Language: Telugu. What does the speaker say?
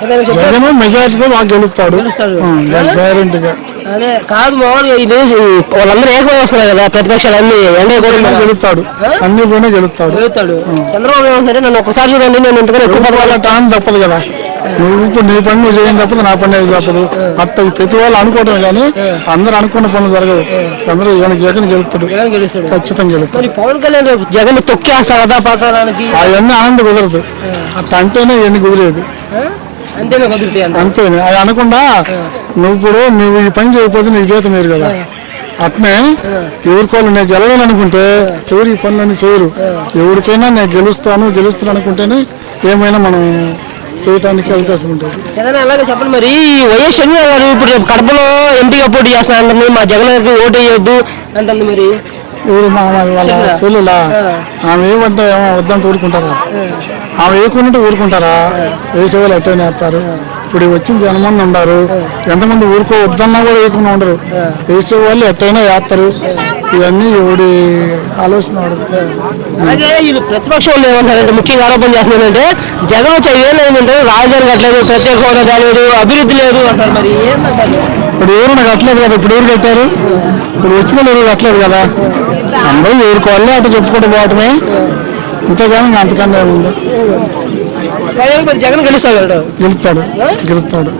జగన్ మెజారిటీతో మాకు గెలుస్తాడు గ్యారెంటీగా. అదే కాదు మామూలుగా ఇది వాళ్ళందరూ ఏకమై వస్తున్నారు కదా ప్రతిపక్షాలు అన్ని ఎండే కూడా గెలుస్తాడు, అన్ని పోయినా గెలుస్తాడు. చంద్రబాబు ఏమంటారు నన్ను ఒకసారి చూడండి నేను ఇంతకన్నా ఎక్కువ పదవాళ్ళ టాన్ తప్పదు కదా, నువ్వు ఇప్పుడు నీ పని నువ్వు చేయని తప్పదు, నా పని ఏది తప్పదు. అట్ట ప్రతి వాళ్ళు అనుకోవటం కానీ అందరూ అనుకున్న పనులు జరగవు. అందరూ జగన్ గెలుస్తాడు, ఖచ్చితంగా గెలుస్తాడు. పవన్ కళ్యాణ్ జగన్ తొక్కేస్తా కదా పథకానికి అవన్నీ ఆనంద కుదరదు, అట్లా అంటేనే ఇవన్నీ కుదిరేది. అంతేనే అది అనకుండా నువ్వు ఈ పని చేయకపోతే నీకు జీతం వేరు కదా. అట్నే ఎవరికోళ్ళు నేను గెలవాలనుకుంటే ఎవరు ఈ పనులన్నీ చేయరు. ఎవరికైనా నేను గెలుస్తాను అనుకుంటేనే ఏమైనా మనం చేయడానికి అవకాశం ఉంటుంది. అలాగే చెప్పండి మరి వైఎస్ షర్మిల గారు ఇప్పుడు కడపలో ఎంపీగా పోటీ చేస్తున్నా అంటుంది, మా జగన్ గారికి ఓటు వేయొద్దు అంటుంది. మరి ఎవరు వాళ్ళ సెల్లులా ఆమె ఏమంటే ఏమో వద్దంటే ఊరుకుంటారా? ఆమె వేయకుంటే ఊరుకుంటారా? వేసేవాళ్ళు ఎట్టని వేస్తారు. ఇప్పుడు వచ్చిన జనమంది ఉన్నారు, ఎంతమంది ఊరుకో వద్దన్నా కూడా వేయకుండా ఉండరు. వేసేవాళ్ళు ఎట్టయినా వేస్తారు. ఇవన్నీ ఎవడి ఆలోచన వాడదు. అలాగే వీళ్ళు ప్రతిపక్ష వాళ్ళు ఏమంటారంటే ముఖ్యంగా ఆరోపణ చేస్తున్నారంటే జగన్ వచ్చే ఏం లేదంటే రాజధాని కట్టలేదు, ప్రత్యేక హోదా కాలేదు, అభివృద్ధి లేదు అంటారు. మరి ఏంటంటారు? ఇప్పుడు ఎవరు కట్టలేదు కదా, ఇప్పుడు ఎవరు కట్టారు? ఇప్పుడు వచ్చిన ఎవరు కట్టలేదు కదా. అందరూ ఎవరికోవాలే అటు చెప్పుకుంటూ పోవటమే, ఇంతగానో అంతకన్నా ఏముంది. జగన్ గెలుస్తాడు. గెలుస్తాడు.